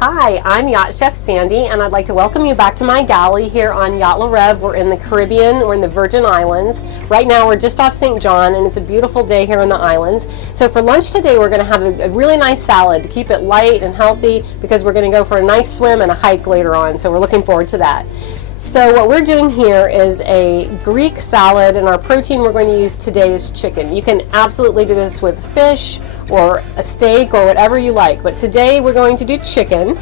Hi, I'm Yacht Chef Sandy, and I'd like to welcome you back to my galley here on Yacht La Rev. We're in the Caribbean, we're in the Virgin Islands. Right now we're just off St. John, and it's a beautiful day here in the islands. So for lunch today we're going to have a really nice salad to keep it light and healthy, because we're going to go for a nice swim and a hike later on, so we're looking forward to that. So what we're doing here is a Greek salad, and our protein we're going to use today is chicken. You can absolutely do this with fish or a steak or whatever you like, but today we're going to do chicken.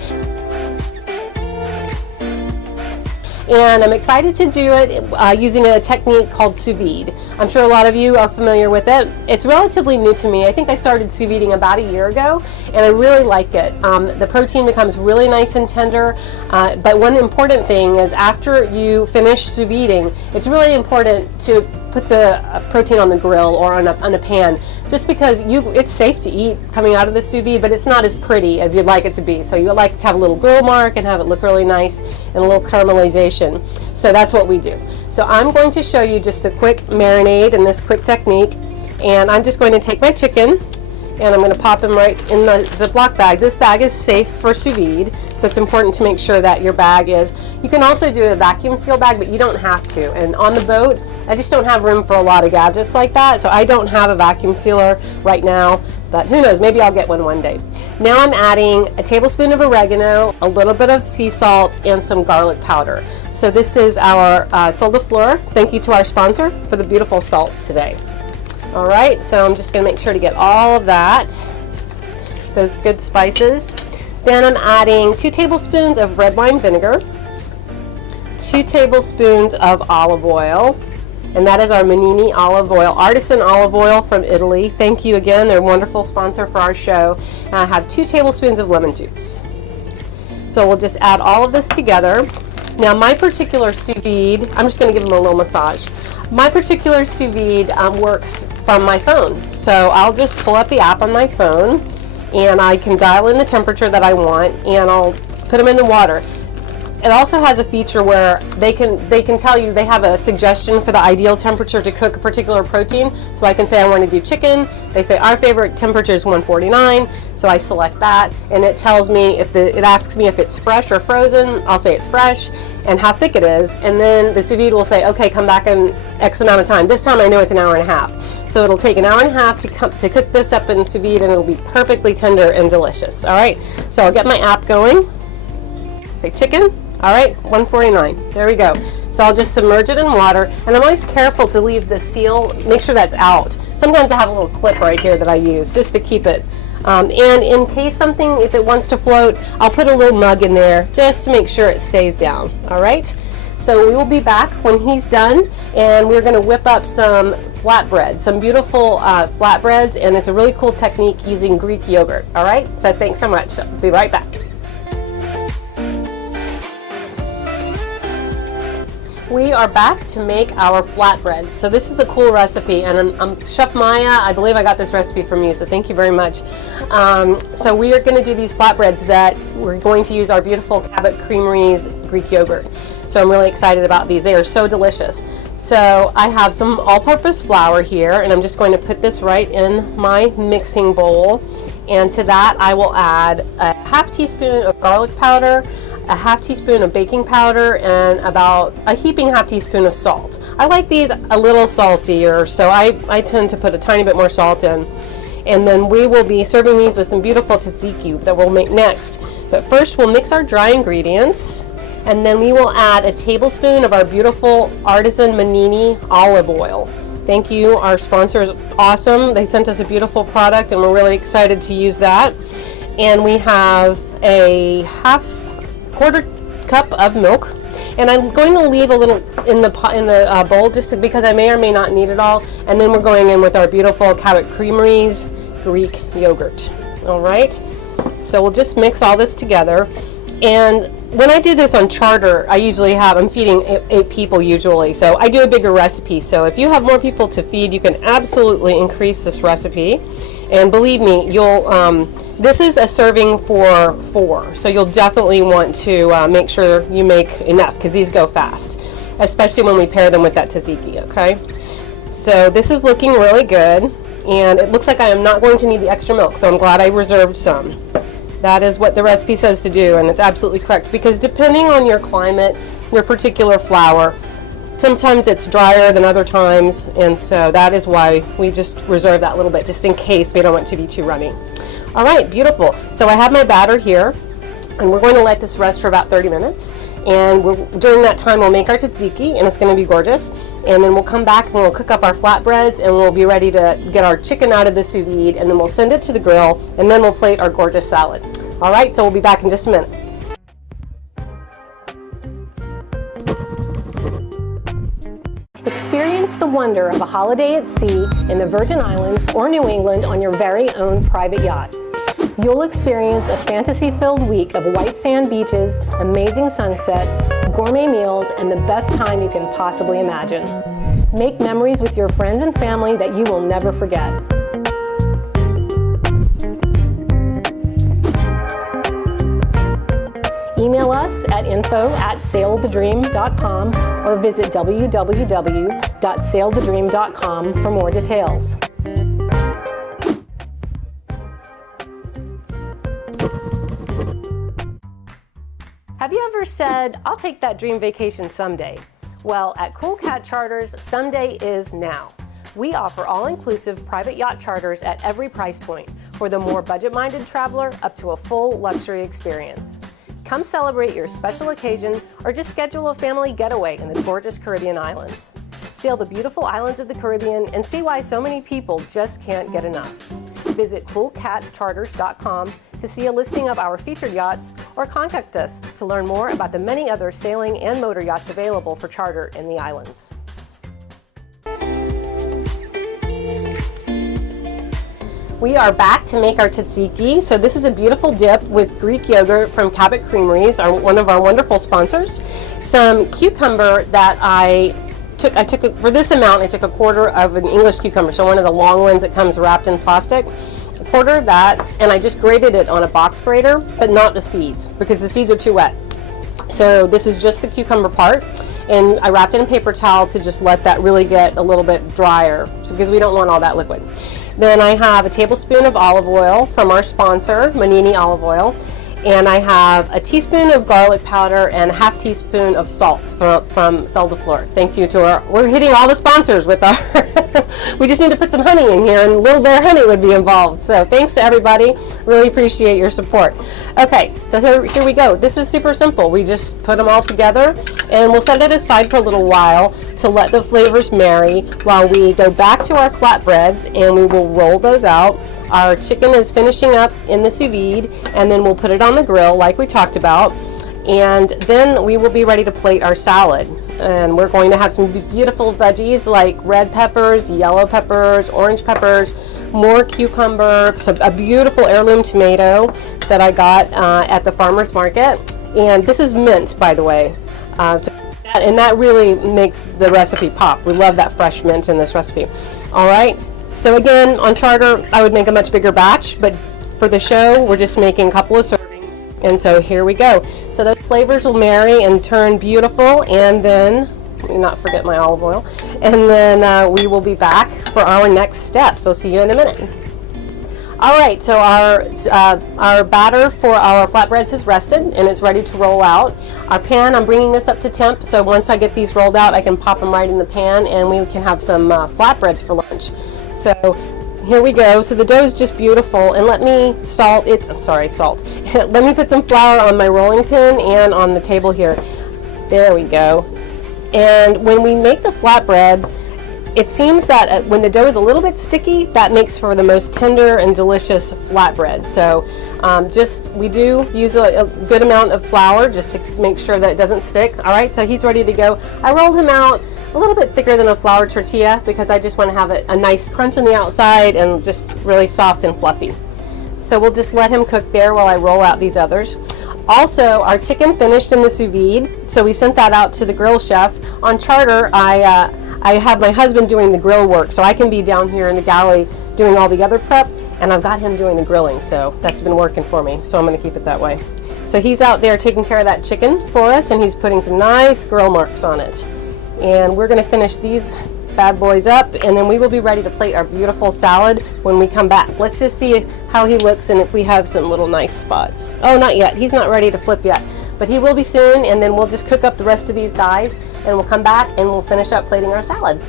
And I'm excited to do it using a technique called sous vide. I'm sure a lot of you are familiar with it. It's relatively new to me. I think I started sous videing about a year ago, and I really like it. The protein becomes really nice and tender, but one important thing is after you finish sous videing, it's really important to put the protein on the grill or on a pan, just because it's safe to eat coming out of the sous vide, but it's not as pretty as you'd like it to be. So you like to have a little grill mark and have it look really nice and a little caramelization. So that's what we do. So I'm going to show you just a quick marinade and this quick technique, and I'm just going to take my chicken and I'm going to pop him right in the Ziploc bag. This bag is safe for sous vide, so it's important to make sure that your bag is. You can also do a vacuum seal bag, but you don't have to. And on the boat, I just don't have room for a lot of gadgets like that, so I don't have a vacuum sealer right now, but who knows, maybe I'll get one day. Now I'm adding a tablespoon of oregano, a little bit of sea salt, and some garlic powder. So this is our salt de fleur. Thank you to our sponsor for the beautiful salt today. All right, so I'm just going to make sure to get all of that, those good spices. Then I'm adding 2 tablespoons of red wine vinegar, 2 tablespoons of olive oil, and that is our Manini olive oil, artisan olive oil from Italy. Thank you again, they're a wonderful sponsor for our show. And I have 2 tablespoons of lemon juice. So we'll just add all of this together. Now my particular sous vide, I'm just going to give them a little massage. My particular sous vide works from my phone. So I'll just pull up the app on my phone and I can dial in the temperature that I want, and I'll put them in the water. It also has a feature where they can tell you, they have a suggestion for the ideal temperature to cook a particular protein. So I can say I want to do chicken. They say our favorite temperature is 149. So I select that, and it tells me it asks me if it's fresh or frozen. I'll say it's fresh and how thick it is, and then the sous vide will say, okay, come back in X amount of time. This time I know it's an hour and a half. So it'll take an hour and a half to cook this up in sous vide, and it'll be perfectly tender and delicious. All right, so I'll get my app going. Say chicken. All right, 149. There we go. So I'll just submerge it in water, and I'm always careful to leave the seal, make sure that's out. Sometimes I have a little clip right here that I use just to keep it. And in case if it wants to float, I'll put a little mug in there just to make sure it stays down. All right. So we will be back when he's done, and we're going to whip up some flatbreads, some beautiful flatbreads, and it's a really cool technique using Greek yogurt. All right. So thanks so much. I'll be right back. We are back to make our flatbreads. So this is a cool recipe, and Chef Maya, I believe I got this recipe from you, so thank you very much. So we are going to do these flatbreads that we're going to use our beautiful Cabot Creamery's Greek yogurt. So I'm really excited about these. They are so delicious. So I have some all-purpose flour here, and I'm just going to put this right in my mixing bowl. And to that I will add a half teaspoon of garlic powder, a half teaspoon of baking powder, and about a heaping half teaspoon of salt. I like these a little saltier, so I tend to put a tiny bit more salt in. And then we will be serving these with some beautiful tzatziki that we'll make next. But first we'll mix our dry ingredients, and then we will add a tablespoon of our beautiful artisan Manini olive oil. Thank you, our sponsor is awesome. They sent us a beautiful product, and we're really excited to use that. And we have a quarter cup of milk, and I'm going to leave a little in the bowl just because I may or may not need it all. And then we're going in with our beautiful Cabot Creamery's Greek yogurt. All right, so we'll just mix all this together. And when I do this on charter, I'm feeding 8 people usually, so I do a bigger recipe. So if you have more people to feed, you can absolutely increase this recipe. And believe me, this is a serving for 4, so you'll definitely want to make sure you make enough, because these go fast, especially when we pair them with that tzatziki, okay? So this is looking really good, and it looks like I am not going to need the extra milk, so I'm glad I reserved some. That is what the recipe says to do, and it's absolutely correct, because depending on your climate, your particular flour, sometimes it's drier than other times, and so that is why we just reserve that little bit, just in case we don't want it to be too runny. All right, beautiful. So I have my batter here, and we're going to let this rest for about 30 minutes. And during that time, we'll make our tzatziki, and it's going to be gorgeous. And then we'll come back and we'll cook up our flatbreads, and we'll be ready to get our chicken out of the sous vide, and then we'll send it to the grill, and then we'll plate our gorgeous salad. All right, so we'll be back in just a minute. Experience the wonder of a holiday at sea in the Virgin Islands or New England on your very own private yacht. You'll experience a fantasy-filled week of white sand beaches, amazing sunsets, gourmet meals, and the best time you can possibly imagine. Make memories with your friends and family that you will never forget. Email us at info@sailthedream.com or visit www.sailthedream.com for more details. Have you ever said, "I'll take that dream vacation someday"? Well, at Cool Cat Charters, someday is now. We offer all-inclusive private yacht charters at every price point, for the more budget-minded traveler up to a full luxury experience. Come celebrate your special occasion or just schedule a family getaway in the gorgeous Caribbean islands. Sail the beautiful islands of the Caribbean and see why so many people just can't get enough. Visit coolcatcharters.com to see a listing of our featured yachts, or contact us to learn more about the many other sailing and motor yachts available for charter in the islands. We are back to make our tzatziki. So this is a beautiful dip with Greek yogurt from Cabot Creameries, one of our wonderful sponsors. Some cucumber that I took for this amount, I took a quarter of an English cucumber, so one of the long ones that comes wrapped in plastic. A quarter of that, and I just grated it on a box grater, but not the seeds, because the seeds are too wet. So this is just the cucumber part, and I wrapped it in paper towel to just let that really get a little bit drier, because we don't want all that liquid. Then I have a tablespoon of olive oil from our sponsor, Manini Olive Oil, and I have a teaspoon of garlic powder and a half teaspoon of salt from Sel de Fleur. Thank you to we're hitting all the sponsors with our, we just need to put some honey in here, and Little Bear Honey would be involved. So thanks to everybody, really appreciate your support. Okay, so here we go. This is super simple. We just put them all together, and we'll set it aside for a little while to let the flavors marry while we go back to our flatbreads, and we will roll those out. Our chicken is finishing up in the sous vide, and then we'll put it on the grill like we talked about, and then we will be ready to plate our salad. And we're going to have some beautiful veggies like red peppers, yellow peppers, orange peppers, more cucumber, a beautiful heirloom tomato that I got at the farmer's market. And this is mint, by the way. And that really makes the recipe pop. We love that fresh mint in this recipe. All right. So again, on charter, I would make a much bigger batch, but for the show, we're just making a couple of servings. And so here we go. So those flavors will marry and turn beautiful, and then, let me not forget my olive oil, and then we will be back for our next step. So see you in a minute. All right, so our batter for our flatbreads has rested, and it's ready to roll out. Our pan, I'm bringing this up to temp, so once I get these rolled out, I can pop them right in the pan, and we can have some flatbreads for lunch. So here we go. So the dough is just beautiful, and let me salt it. I'm sorry, salt. Let me put some flour on my rolling pin and on the table here. There we go. And when we make the flatbreads, it seems that when the dough is a little bit sticky, that makes for the most tender and delicious flatbread. So we do use a good amount of flour just to make sure that it doesn't stick. All right, so he's ready to go. I rolled him out a little bit thicker than a flour tortilla because I just want to have a nice crunch on the outside and just really soft and fluffy. So we'll just let him cook there while I roll out these others. Also, our chicken finished in the sous vide, so we sent that out to the grill chef. On charter, I have my husband doing the grill work, so I can be down here in the galley doing all the other prep, and I've got him doing the grilling, so that's been working for me, so I'm going to keep it that way. So he's out there taking care of that chicken for us, and he's putting some nice grill marks on it. And we're going to finish these bad boys up, and then we will be ready to plate our beautiful salad when we come back. Let's just see how he looks and if we have some little nice spots. Oh, not yet. He's not ready to flip yet, but he will be soon, and then we'll just cook up the rest of these guys, and we'll come back and we'll finish up plating our salad.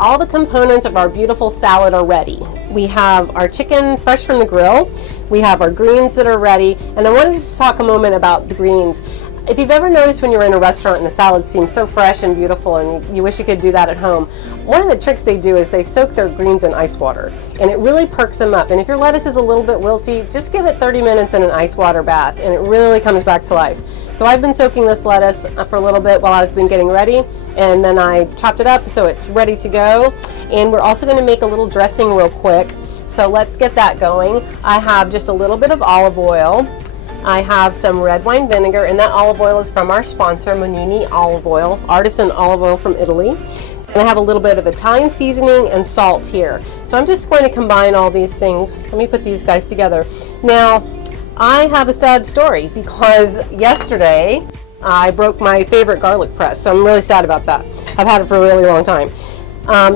All the components of our beautiful salad are ready. We have our chicken fresh from the grill, we have our greens that are ready, and I wanted to talk a moment about the greens. If you've ever noticed when you're in a restaurant and the salad seems so fresh and beautiful and you wish you could do that at home, one of the tricks they do is they soak their greens in ice water, and it really perks them up. And if your lettuce is a little bit wilty, just give it 30 minutes in an ice water bath and it really comes back to life. So I've been soaking this lettuce for a little bit while I've been getting ready, and then I chopped it up so it's ready to go. And we're also going to make a little dressing real quick, so let's get that going. I have just a little bit of olive oil. I have some red wine vinegar, and that olive oil is from our sponsor, Monini Olive Oil, artisan olive oil from Italy. And I have a little bit of Italian seasoning and salt here. So I'm just going to combine all these things. Let me put these guys together. Now, I have a sad story because yesterday I broke my favorite garlic press, so I'm really sad about that. I've had it for a really long time.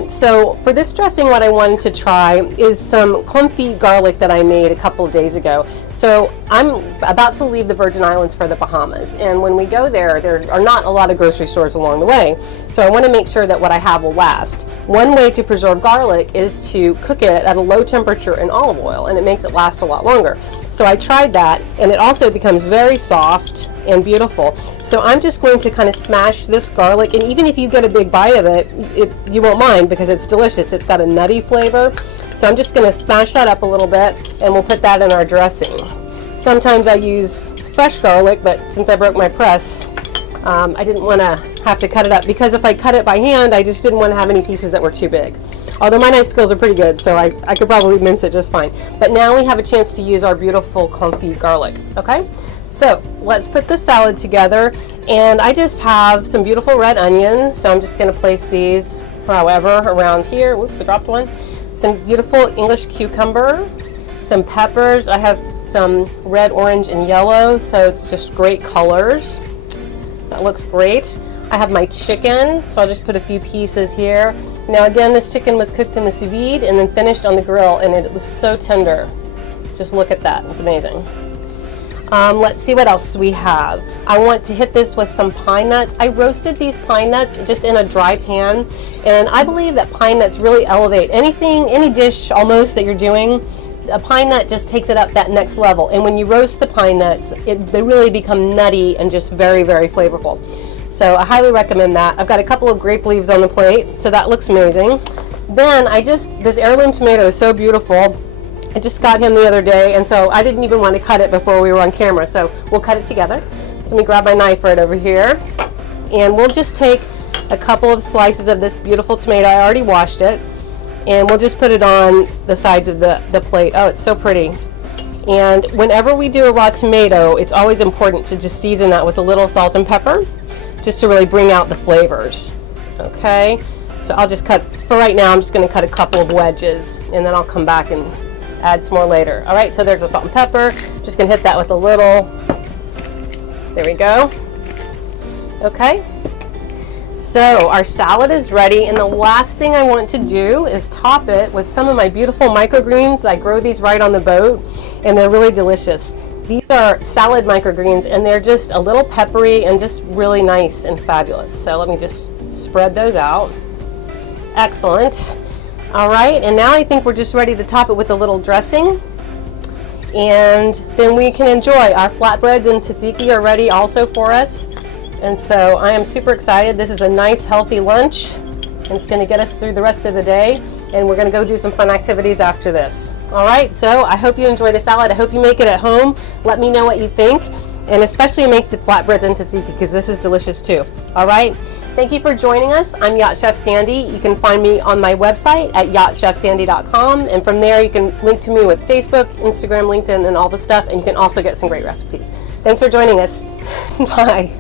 So for this dressing, what I wanted to try is some confit garlic that I made a couple of days ago. So I'm about to leave the Virgin Islands for the Bahamas, and when we go there are not a lot of grocery stores along the way, so I want to make sure that what I have will last. One way to preserve garlic is to cook it at a low temperature in olive oil, and it makes it last a lot longer. So I tried that, and it also becomes very soft and beautiful. So I'm just going to kind of smash this garlic, and even if you get a big bite of it, you won't mind because it's delicious. It's got a nutty flavor. So I'm just going to smash that up a little bit, and we'll put that in our dressing. Sometimes I use fresh garlic, but since I broke my press, I didn't want to have to cut it up, because if I cut it by hand, I just didn't want to have any pieces that were too big. Although my knife skills are pretty good, so I could probably mince it just fine. But now we have a chance to use our beautiful confit garlic, okay? So let's put the salad together, and I just have some beautiful red onion, so I'm just going to place these however around here. Whoops, I dropped one. Some beautiful English cucumber, some peppers. I have some red, orange, and yellow, so it's just great colors. That looks great. I have my chicken, so I'll just put a few pieces here. Now again, this chicken was cooked in the sous vide and then finished on the grill, and it was so tender. Just look at that, it's amazing. Let's see what else we have. I want to hit this with some pine nuts. I roasted these pine nuts just in a dry pan, and I believe that pine nuts really elevate any dish almost that you're doing. A pine nut just takes it up that next level, and when you roast the pine nuts, they really become nutty and just very, very flavorful. So I highly recommend that. I've got a couple of grape leaves on the plate, so that looks amazing. Then this heirloom tomato is so beautiful. I just got him the other day, and so I didn't even want to cut it before we were on camera, so we'll cut it together. So let me grab my knife right over here, and we'll just take a couple of slices of this beautiful tomato. I already washed it, and we'll just put it on the sides of the plate. Oh, it's so pretty. And whenever we do a raw tomato, it's always important to just season that with a little salt and pepper, just to really bring out the flavors. Okay, so I'll just cut, for right now, I'm just going to cut a couple of wedges, and then I'll come back and add some more later. All right, so there's our salt and pepper. Just going to hit that with a little, there we go. Okay, so our salad is ready, and the last thing I want to do is top it with some of my beautiful microgreens. I grow these right on the boat, and they're really delicious. These are salad microgreens, and they're just a little peppery and just really nice and fabulous. So let me just spread those out. Excellent. All right, and now I think we're just ready to top it with a little dressing, and then we can enjoy. Our flatbreads and tzatziki are ready also for us, and so I am super excited. This is a nice healthy lunch, and it's going to get us through the rest of the day, and we're going to go do some fun activities after this. All right, so I hope you enjoy the salad. I hope you make it at home. Let me know what you think, and especially make the flatbreads and tzatziki, because this is delicious too. All right, thank you for joining us. I'm Yacht Chef Sandy. You can find me on my website at yachtchefsandy.com, and from there you can link to me with Facebook, Instagram, LinkedIn, and all the stuff, and you can also get some great recipes. Thanks for joining us. Bye.